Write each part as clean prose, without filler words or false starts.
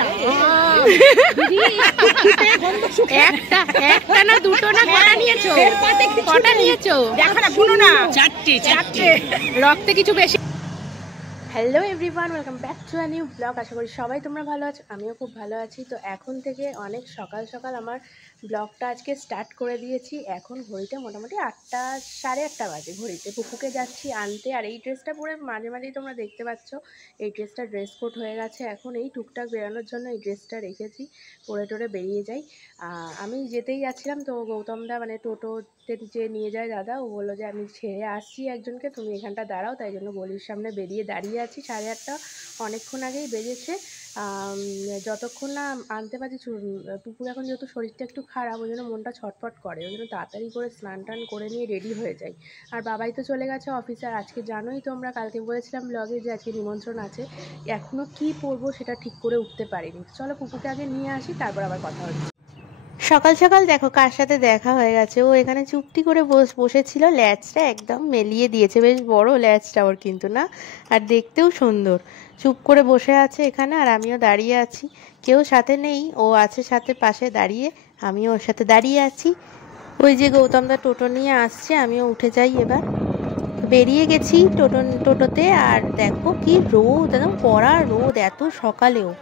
নাকি? একটা না দুটো না কটা নিয়েছো? কটা নিয়েছো? দেখো না, গুনো না। চারটে। রক্তে কিছু বেশি। Hello everyone, welcome back to a new blog. আশা করি সবাই তোমরা ভালো আছো, আমিও খুব ভালো আছি। তো এখন থেকে অনেক সকাল সকাল আমার ব্লগটা আজকে স্টার্ট করে দিয়েছি। এখন ঘড়িতে মোটামুটি 8টা, সাড়ে 8টা বাজে। ঘড়িতে পুকুকে যাচ্ছি আনতে। আর এই ড্রেসটা পরে মাঝে মাঝেই তোমরা দেখতে পাচ্ছ এই ড্রেসটা ড্রেস কোড হয়ে গেছে। এখন এই টুকটাক বেরানোর জন্য এই ড্রেসটা রেখেছি, পরে টোরে বেরিয়ে যাই। আমি যেতেই যাচ্ছিলাম, তো গৌতমদা মানে টোটোতে যে নিয়ে যায় দাদা, ও বললো যে আমি ছেড়ে আসছি একজনকে, তুমি এখানটা দাঁড়াও। তাই জন্য গলির সামনে বেরিয়ে দাঁড়িয়ে আছি। 8:30 অনেকক্ষণ আগেই বেজেছে। যতক্ষণ না আনতে পারছি। পুকুর এখন যেহেতু শরীরটা একটু খারাপ, ওই জন্য মনটা ছটফট করে, ওই জন্য তাড়াতাড়ি করে স্নান টান করে নিয়ে রেডি হয়ে যাই। আর বাবাই তো চলে গেছে অফিসে। আর আজকে জানোই তোমরা, কালকে বলেছিলাম ব্লগে যে আজকে নিমন্ত্রণ আছে। এখনও কী পরবো সেটা ঠিক করে উঠতে পারিনি। চলো পুকুকে আগে নিয়ে আসি, তারপর আবার কথা হচ্ছে। সকাল সকাল দেখো কার সাথে দেখা হয়ে গেছে। ও এখানে চুপটি করে বসেছিল, ল্যাচটা একদম মেলিয়ে দিয়েছে। বেশ বড় ল্যাচটা ওর কিন্তু, না? আর দেখতেও সুন্দর। চুপ করে বসে আছে এখানে, আর আমিও দাঁড়িয়ে আছি। কেউ সাথে নেই, ও আছে সাথে পাশে দাঁড়িয়ে, আমিও ওর সাথে দাঁড়িয়ে আছি। ওই যে গৌতমদা টোটো নিয়ে আসছে, আমিও উঠে যাই এবার। বেরিয়ে গেছি টোটোতে। আর দেখো কি রোদ, একদম কড়া রোদ এত সকালেও।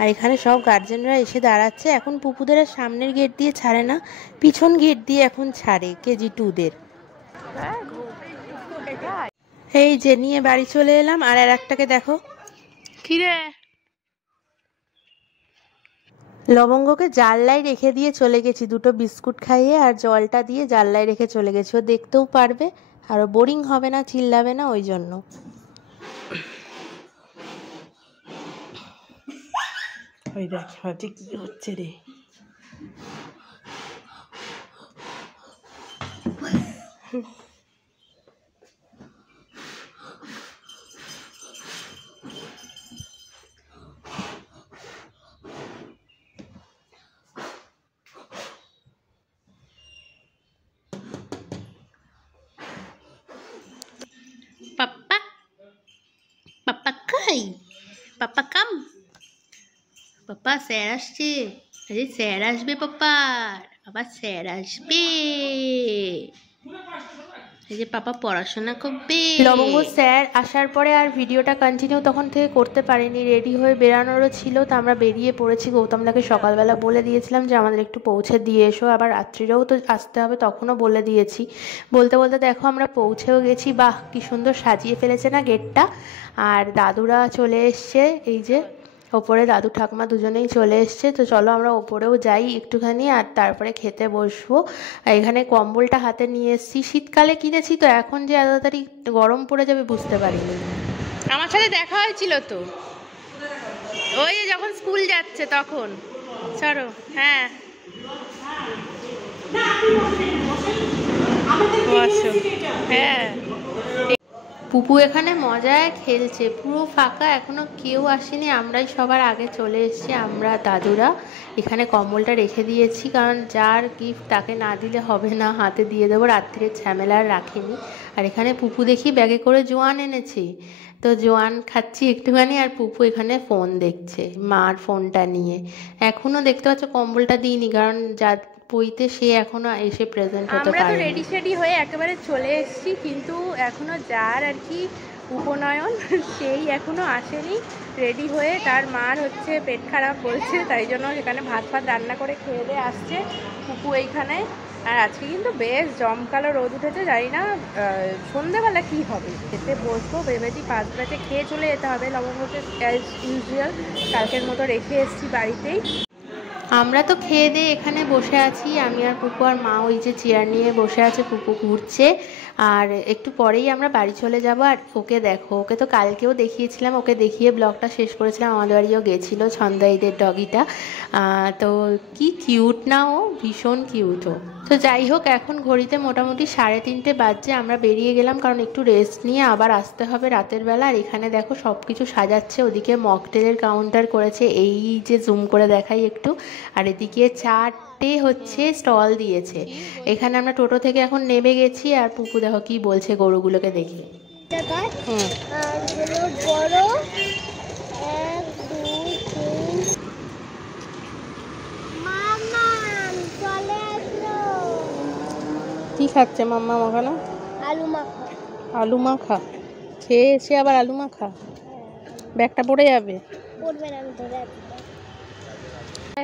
আর এখানে সব গার্জেনরা এসে দাঁড়াচ্ছে। এখন পুপুদের সামনের গেট দিয়ে ছাড়ে না, পিছন গেট দিয়ে এখন ছাড়ে কেজি 2দের। এই যে নিয়ে বাড়ি চলে এলাম। আর একটাকে দেখো, কিরে লবঙ্গকে জানলায় রেখে দিয়ে চলে গেছি, দুটো বিস্কুট খাইয়ে আর জলটা দিয়ে জানলায় রেখে চলে গেছি। ও দেখতেও পারবে, আরও বোরিং হবে না, চিল্লাবে না, ওই জন্য। ওই দেখ হচ্ছে কি হচ্ছে রে। পাপ্পা পাপ্পা খাই, পাপ্পা কাম। পাপ্পা স্যার আসছে, আরে স্যার আসবে পাপ্পার, আবার স্যার আসবে। এই যে পাপা পড়াশোনা করবে। লবঙ্গ স্যার আসার পরে আর ভিডিওটা কন্টিনিউ তখন থেকে করতে পারিনি। রেডি হয়ে বেরানোরও ছিল, তো আমরা বেরিয়ে পড়েছি। গৌতমদাকে সকালবেলা বলে দিয়েছিলাম যে আমাদের একটু পৌঁছে দিয়ে এসো, আবার রাত্রিরেও তো আসতে হবে, তখনও বলে দিয়েছি। বলতে বলতে দেখো আমরা পৌঁছেও গেছি। বাহ, কি সুন্দর সাজিয়ে ফেলেছে না গেটটা। আর দাদুরা চলে এসছে, এই যে ওপরে দাদু ঠাকুমা দুজনেই চলে এসছে। তো চলো আমরা ওপরেও যাই একটুখানি, আর তারপরে খেতে বসবো। এখানে কম্বলটা হাতে নিয়ে এসেছি, শীতকালে কিনেছি, তো এখন যে এত তাড়াতাড়ি গরম পড়ে যাবে বুঝতে পারিনি। আমার সাথে দেখা হয়েছিল তো, ওই যে যখন স্কুল যাচ্ছে তখন। চলো, হ্যাঁ বসো, হ্যাঁ। পুপু এখানে মজায় খেলছে, পুরো ফাঁকা, এখনো কেউ আসেনি, আমরাই সবার আগে চলে এসেছি, আমরা দাদুরা। এখানে কম্বলটা রেখে দিয়েছি, কারণ যার গিফট তাকে না দিলে হবে না, হাতে দিয়ে দেবো। রাত্রির ঝামেলা আর রাখিনি। আর এখানে পুপু দেখি ব্যাগে করে জোয়ান এনেছি, তো জোয়ান খাচ্ছি একটুখানি। আর পুপু এখানে ফোন দেখছে, মার ফোনটা নিয়ে। এখনও দেখতে পাচ্ছ কম্বলটা দিইনি, কারণ যা বইতে সে এখনো এসে প্রেজেন্ট হতে পারে। আমরা তো রেডি সেডি হয়ে একেবারে চলে এসেছি, কিন্তু এখনো যার আর কি উপনয়ন সেই এখনো আসেনি রেডি হয়ে। তার মার হচ্ছে পেট খারাপ বলছে, তাই জন্য এখানে ভাত রান্না করে খেয়ে দিয়ে আসছে পুপু এইখানে। আর আজকে কিন্তু বেশ জমকালো রোদ উঠেছে, জানি না সন্ধ্যেবেলা কী হবে। খেতে বসবো ভেবেছি, 5 বাজে খেয়ে চলে যেতে হবে। লবঙ্গকে অ্যাজ ইউজুয়াল কালকের মতো রেখে এসেছি বাড়িতেই। আমরা তো খেয়ে দিয়ে এখানে বসে আছি, আমি আর পুপু। আর মা ওই যে চেয়ার নিয়ে বসে আছে, পুপু ঘুরছে। আর একটু পরেই আমরা বাড়ি চলে যাব। আর ওকে দেখো, ওকে তো কালকেও দেখিয়েছিলাম, ওকে দেখিয়ে ব্লগটা শেষ করেছিলাম। আমাদের বাড়িও গেছিলো ছন্দাইদের ডগিটা। তো কি কিউট না ও, ভীষণ কিউট ও। তো যাই হোক, এখন ঘড়িতে মোটামুটি 3:30 বাজছে। আমরা বেরিয়ে গেলাম, কারণ একটু রেস্ট নিয়ে আবার আসতে হবে রাতের বেলা। আর এখানে দেখো সব কিছু সাজাচ্ছে, ওদিকে মকটেলের কাউন্টার করেছে, এই যে জুম করে দেখাই একটু। আর এদিকে 4টে হচ্ছে স্টল দিয়েছে। এখানে আমরা টোটো থেকে এখন নেমে গেছি। আর পুপু দেখো কি বলছে গরুগুলোকে দেখে। খাচ্ছে মাম্মা ওখানে? আলু মাখা। আলু মাখা খেয়ে এসে আবার আলু মাখা? ব্যাগটা পড়ে যাবে। পড়বে না, আমি ধরে আছি।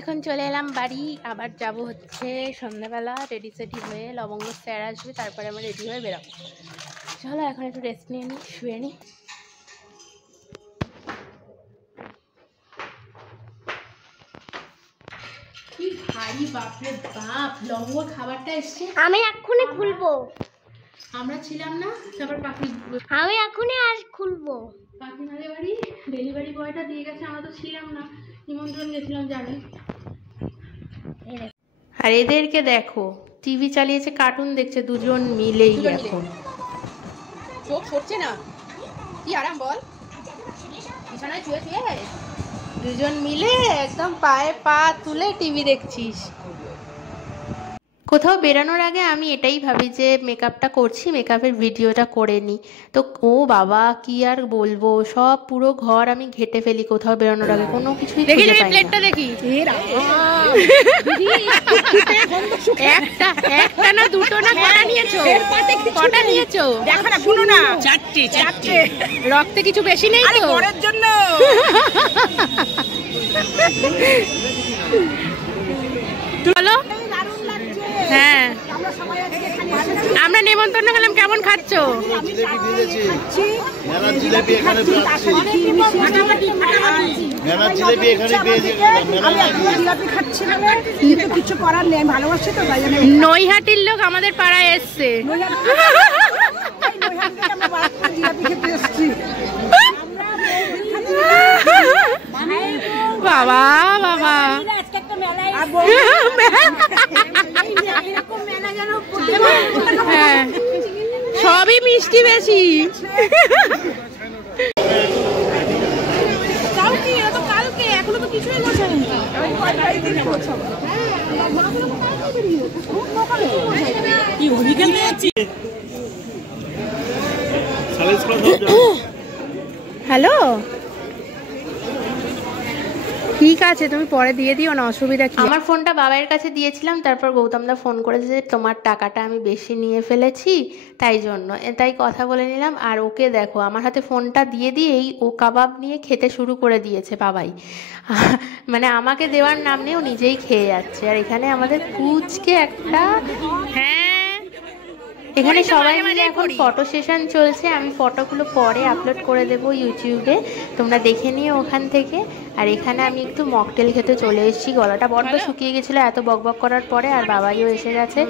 এখন চলে এলাম বাড়ি, আবার যাব হচ্ছে সন্ধ্যাবেলা রেডি সেডি হয়ে, লবঙ্গ স্যার আসবে, তারপরে আমরা রেডি হয়ে বেরোবো। চলো এখন একটু রেস্ট নিয়ে নিই, শুয়ে নিই। কি ভারী, বাপরে বাপ, লবঙ্গ খাবারটা এসছে। আমি এক্ষুনি খুলবো। আমরা ছিলাম না, তারপর পাখি, আমি এখনই আজ খুলবো। কাকিমাদের বাড়ি ডেলিভারি বয়টা দিয়ে গেছে, আমরা তো ছিলাম না, নিমন্ত্রণ গেছিলাম জানি। আর এদেরকে দেখো, টিভি চালিয়েছে, কার্টুন দেখছে দুজন মিলেই। এখন চোখ সরছে না, কি আরাম বল, বিছানায় শুয়ে শুয়ে দুজন মিলে একদম পায়ে পা তুলে টিভি দেখছিস। কোথাও বেরানোর আগে আমি এটাই ভাবি যে মেকআপটা করছি, মেকআপের ভিডিওটা করে নিই। তো ও বাবা কি আর বলবো, সব পুরো ঘর আমি ঘেটে ফেলি কোথাও বেরানোর আগে, কোনো কিছুই খুঁজে পাই না। প্লেটটা দেখি, একটা না দুটো না কটা নিয়েছো? কটা নিয়েছো দেখো না, শুনো না, চারটে। রক্তে কিছু বেশি নেই তো পরের জন্য? চলো। হ্যাঁ, আমরা নেমন্তন্ন গেলাম, কেমন খাচ্ছ? নৈহাটির লোক আমাদের পাড়ায় এসছে। বাবা বাবা, হ্যাঁ সবই মিষ্টি বেশি। এখনো তো কিছুই গোছানো হ্যালো, ঠিক আছে তুমি পরে দিয়ে দিও না, অসুবিধা কি? আমার ফোনটা বাবার কাছে দিয়েছিলাম, তারপর গৌতমদা ফোন করেছে যে তোমার টাকাটা আমি বেশি নিয়ে ফেলেছি, তাই জন্য তাই কথা বলে নিলাম। আর ওকে দেখো, আমার হাতে ফোনটা দিয়ে দিয়েই ও কাবাব নিয়ে খেতে শুরু করে দিয়েছে বাবাই, মানে আমাকে দেওয়ার নাম নিয়ে ও নিজেই খেয়ে যাচ্ছে। আর এখানে আমাদের পুচকে একটা, হ্যাঁ এখানে সবাই মিলে এখন ফটো সেশন চলছে, আমি ফটোগুলো পরে আপলোড করে দেবো ইউটিউবে, তোমরা দেখে নিও ওখান থেকে। আর এখানে আমি একটু মকটেল খেতে চলে এসেছি, গলাটা বড্ড শুকিয়ে গেছিলো এত বকবক করার পরে। আর বাবাইও এসে গেছে,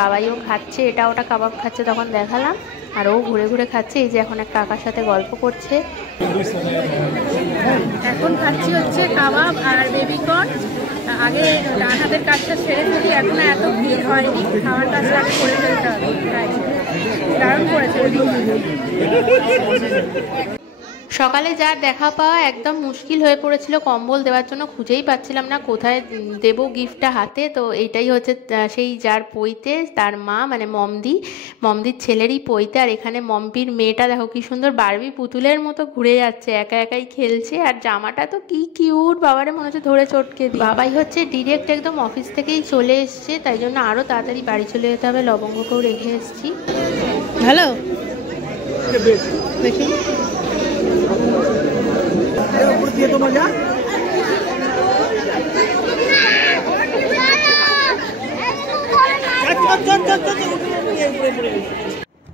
বাবাইও খাচ্ছে, এটা ওটা কাবাব খাচ্ছে, তখন দেখালাম। আর ও ঘুরে ঘুরে খাচ্ছে, এই যে এখন এক কাকার সাথে গল্প করছে। এখন খাচ্ছি হচ্ছে কাবাব আর বেবিকর্ন। আগে ডান হাতের কাজটা সেরে ফেলি, এখন এত ভিড় হয়নি, খাওয়াটা স্টার্ট করে ফেলতে হবে। দারুণ করেছে। সকালে যার দেখা পাওয়া একদম মুশকিল হয়ে পড়েছিল, কম্বল দেওয়ার জন্য খুঁজেই পাচ্ছিলাম না কোথায় দেব গিফটটা হাতে। তো এইটাই হচ্ছে সেই যার পৈতে, তার মা মানে মমদির ছেলেরই পৈতে। আর এখানে মম্পির মেয়েটা দেখো কি সুন্দর বারবি পুতুলের মতো ঘুরে যাচ্ছে, একা একাই খেলছে। আর জামাটা তো কি কিউট, বাবারে মনে হচ্ছে ধরে চটকে দিই। বাবাই হচ্ছে ডিরেক্ট একদম অফিস থেকেই চলে এসছে, তাই জন্য আরও তাড়াতাড়ি বাড়ি চলে যেতে হবে, লবঙ্গকেও রেখে এসেছি। হ্যালো দেখি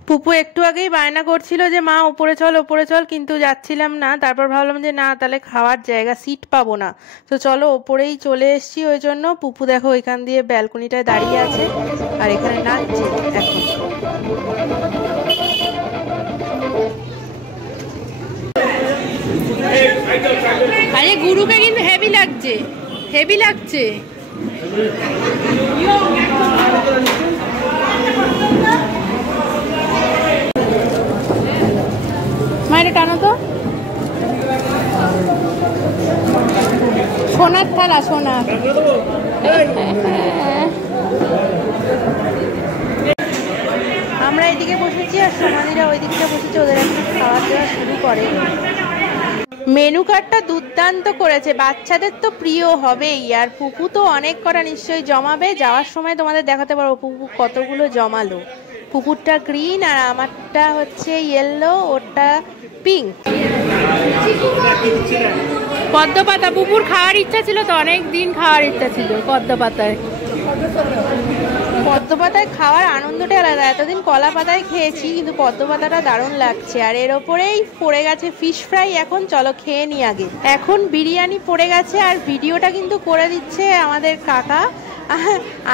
পুপু একটু আগেই বায়না করছিল যে মা উপরে চল, কিন্তু যাচ্ছিলাম না। তারপর ভাবলাম যে না, তাহলে খাওয়ার জায়গা সিট পাবো না, তো চলো ওপরেই চলে এসছি। ওই জন্য পুপু দেখো এখান দিয়ে ব্যালকনিটায় দাঁড়িয়ে আছে, আর এখানে নাচছে এখন। আরে গুরুকে কিন্তু হেভি লাগছে। মায়ের টানো তো, সোনার থালা, সোনার। আমরা এদিকে বসেছি আর সোনাদিরা ওই দিকটা বসেছে, ওদের এখন খাওয়া দাওয়া শুরু করে। মেনু কার্ডটা দুর্দান্ত করেছে, বাচ্চাদের তো প্রিয় হবেই। আর পুপু তো অনেক কটা নিশ্চয়ই জমাবে, যাওয়ার সময় তোমাদের দেখাতে পারবো পুপু কতগুলো জমালো। পুকুরটা গ্রিন আর আমারটা হচ্ছে ইয়েলো, ওটা পিঙ্ক। পদ্ম পাতা পুকুর খাওয়ার ইচ্ছা ছিল তো, অনেক দিন খাওয়ার ইচ্ছা ছিল পদ্ম পাতায়। পদ্ম পাতায় খাওয়ার আনন্দটাই আলাদা। এতদিন কলা পাতায় খেয়েছি, কিন্তু পদ্ম পাতাটা দারুণ লাগছে। আর এর ওপরেই পড়ে গেছে ফিশ ফ্রাই। এখন চলো খেয়ে নি আগে। এখন বিরিয়ানি পড়ে গেছে, আর ভিডিওটা কিন্তু করে দিচ্ছে আমাদের কাকা।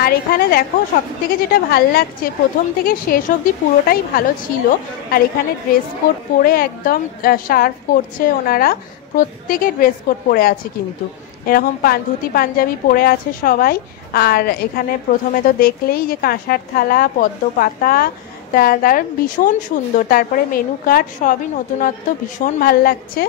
আর এখানে দেখো সব থেকে যেটা ভাল লাগছে, প্রথম থেকে শেষ অবধি পুরোটাই ভালো ছিল। আর এখানে ড্রেস কোড পরে একদম সার্ভ করছে ওনারা। প্রত্যেকে ড্রেস কোড পরে আছে, কিন্তু এরকম ধুতি পাঞ্জাবি পরে আছে সবাই। আর এখানে প্রথমে তো দেখলেই যে কাঁসার থালা, পদ্ম পাতা, তার ভীষণ সুন্দর। তারপরে মেনু কার্ড, সবই নতুনত্ব, ভীষণ ভাল লাগছে।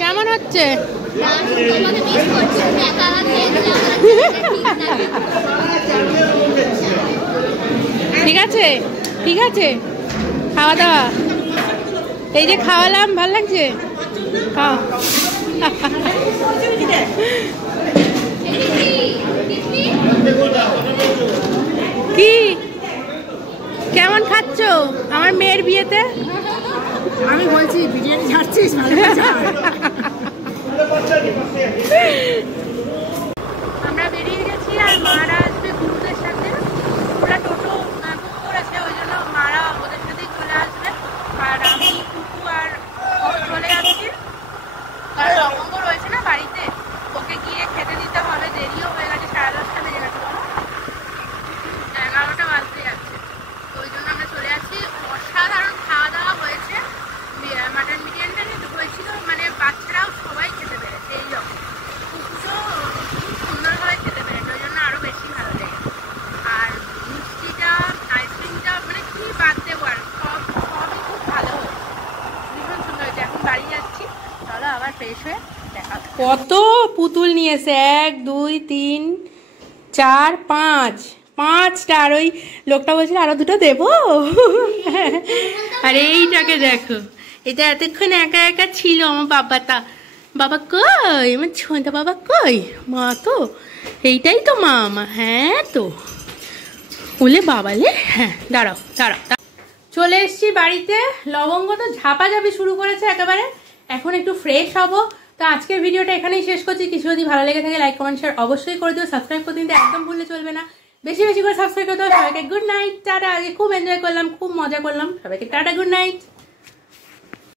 কেমন হচ্ছে? ঠিক আছে, ঠিক আছে, খাওয়া দাওয়া এই যে খাওয়ালাম, ভাল লাগছে? খাও। কি কেমন খাচ্ছ আমার মেয়ের বিয়েতে? আমি বলছি বিরিয়ানি ছাড়ছিস? আমরা বেরিয়ে গেছি, আর মারা আসবে গুরুদের সাথে। ওরা টোটো বুক করেছে, ওই জন্য মারা ওদের সাথেই চলে আসবে। আর আমি কুকু আর ও চলে যাচ্ছি, কারণ লবঙ্গ রয়েছে না বাড়িতে, ওকে গিয়ে খেতে দিতে হবে। দেরিও হয়ে গেছে, 10:30 বেজে গেছে, 11টা বাজতে যাচ্ছে। তো ওই জন্য আমরা চলে যাচ্ছি। অসাধারণ খাওয়া দাওয়া হয়েছে। মাটন বিরিয়ানিটা কিন্তু হয়েছিল, মানে বাচ্চারাও সবাই খেতে পেরেছে। এই রকম কুকুরও খুব সুন্দরভাবে খেতে পেরেছে, ওই জন্য আরও বেশি ভালো লেগেছে। আর মিষ্টিটা, আইসক্রিমটা, মানে কি বাদ দেবো, আর সবই খুব ভালো হয়েছে, ভীষণ সুন্দর হয়েছে। এখন বাড়ি যাচ্ছি, চলো আবার ফ্রেশ হয়ে দেখা। কত পুতুল নিয়েছে, 1 2 3 4 5 5টা। আর ওই লোকটা বলছিল আরো 2টো দেবো। আর এইটাকে দেখো, এটা এতক্ষণ একা একা ছিল আমার বাবাটা। বাবা কই? আমার ছোঁটা বাবা কই? মা তো এইটাই তো মা আমার। হ্যাঁ তো বলে বাবালে। হ্যাঁ দাঁড়াও দাঁড়াও। চলে এসছি বাড়িতে। লবঙ্গ তো ঝাপাঝাপি শুরু করেছে একেবারে। এখন একটু ফ্রেশ হবো। তো আজকের ভিডিওটা এখানেই শেষ করছি। কিছু যদি ভালো লেগে থাকে লাইক কমেন্ট শেয়ার অবশ্যই করে দিও। সাবস্ক্রাইব করতে কিন্তু একদম ভুললে চলবে না। বেশি বেশি করে সাবস্ক্রাইব করতে হবে। সবাইকে গুড নাইট, টাটা। আজকে খুব এনজয় করলাম, খুব মজা করলাম। সবাইকে টাটা, গুড নাইট।